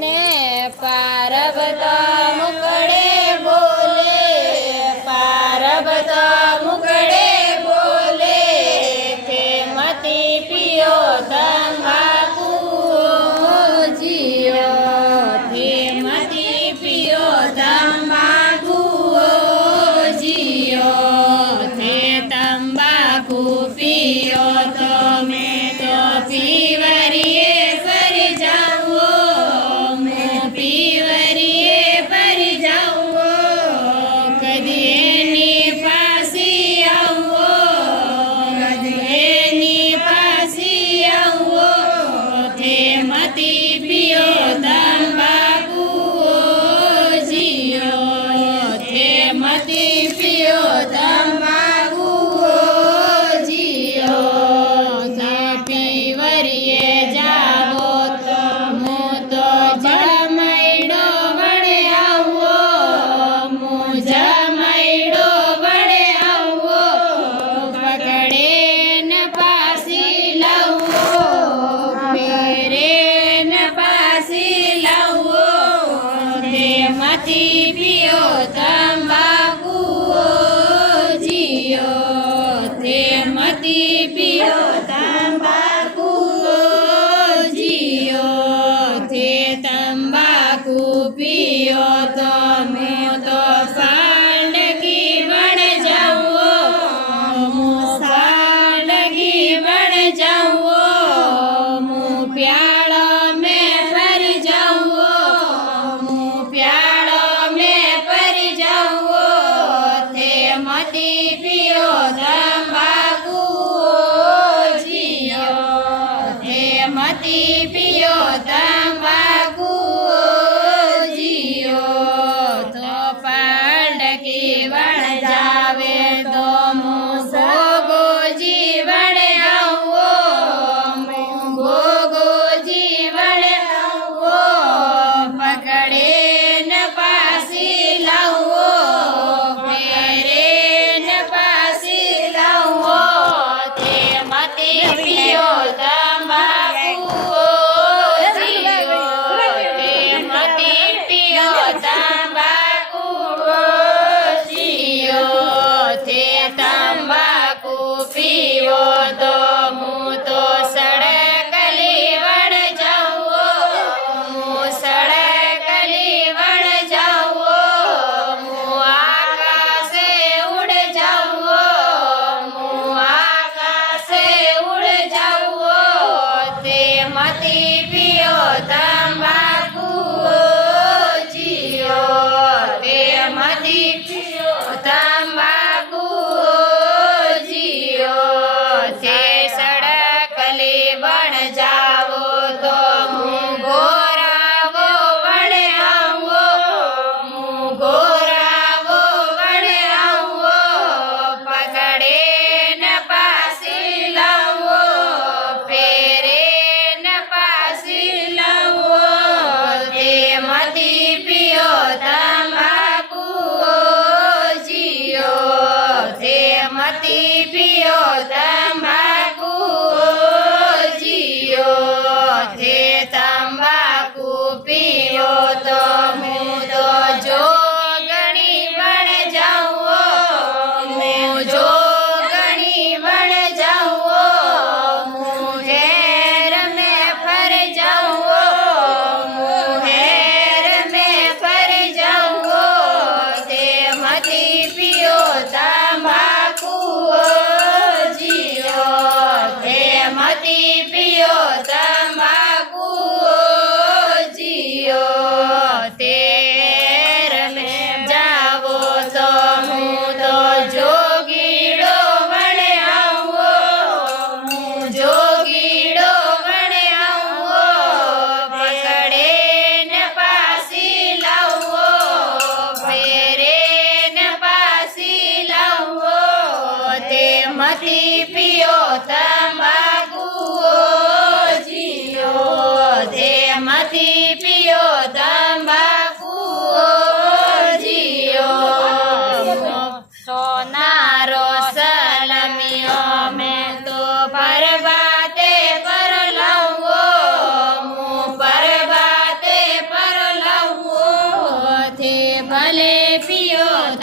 ને પારબત મુકડે બોલે, પારબત મુકડે બોલે, ખેમતી પિયો તંબાકુ જીઓ, ખેમતી પિયો તંબાકુ જીઓ, તે તંબાકુ પિયો તો મેં તો પીવરીએ ફરી જાઉં, હું પીવરીએ ફરી જાઉં, કદી એની પાસી આવું, કદી એની પાસી આવું, તે મતી પિયો તંબાકુ જીઓ, તે મતી પિયો તંબાકુ જીઓ, તે પીવરીએ જાવો તો હું તો જમૈડો વડે આવો, હું જમૈડો વડે આવો, પકડે ને પાસી લાવો, ફેરે ને પાસી લાવો, તેમાંથી પિયો તંબાકુ જીઓ, તેમાંથી પિયો તંબાકુ જીઓ, તે તંબાકુ પિયો તો મેં તો સાંડગી બણ જાઉં, હું સાંડગી બણ જાઉં, હું પ્યાળો મેં ફરી જાઉં, હું પ્યાળો મેં ફરી જાઉં, તે મતી પિયો તંબાકુ જીઓ, તે મતી પિયો તંબાકુ જીઓ, તો પાંડકી વણ જાવે તો હું ગોગોજી વણ આવો, હું ગોગોજી વણ આવો, પકડે ને પાસી લાવો, ફેરે ને પાસી લાવો, તે મતી પિયો તંબાકુ જીઓ, તે મતી પિયો તંબાકુ જીઓ, તે તંબાકુ પીવો તો હું તો સડકલી વણ જાઉં, હું સડકલી વણ જાઉં, હું આકાશે ઉડ જાઉં, હું આકાશે ઉડ જાઉં, તે મતી પિયો તંબાકુ જીઓ, તે મતી પિયો તંબાકુ જીઓ, તે સડકલી વણ જાવો તો હું ગોરાવો વણ આવો, હું ગોરાવો વણ આવો, પકડે ને પાસી લાવો, ફેરે ને પાસી લાવો, તે મતી પિયો તંબાકુ જીઓ, તે મતી પિયો તંબાકુ જીઓ, તે તંબાકુ પીયો તો હું તો જોગણી વણ જાઉં, હું જોગણી વણ જાઉં, હું હેર મેં ફર જાઉં, હું હેર મેં ફર જાઉં, તે મતી પિયો તંબાકુ જીઓ, તે મતી પિયો તંબાકુ જીઓ, તેર મેં જાવો તો હું તો જોગીડો વણ આવો, હું જોગીડો વણ આવો, પકડે ને પાસી લાવો, ફેરે ને પાસી લાવો, તે મતી પિયો તંબાકુ જીઓ, તે મતી પિયો તંબાકુ જીઓ, સોનારો સલમિયો મેં તો પરબાતે પર લાવો, હું પરબાતે ભલે પિયો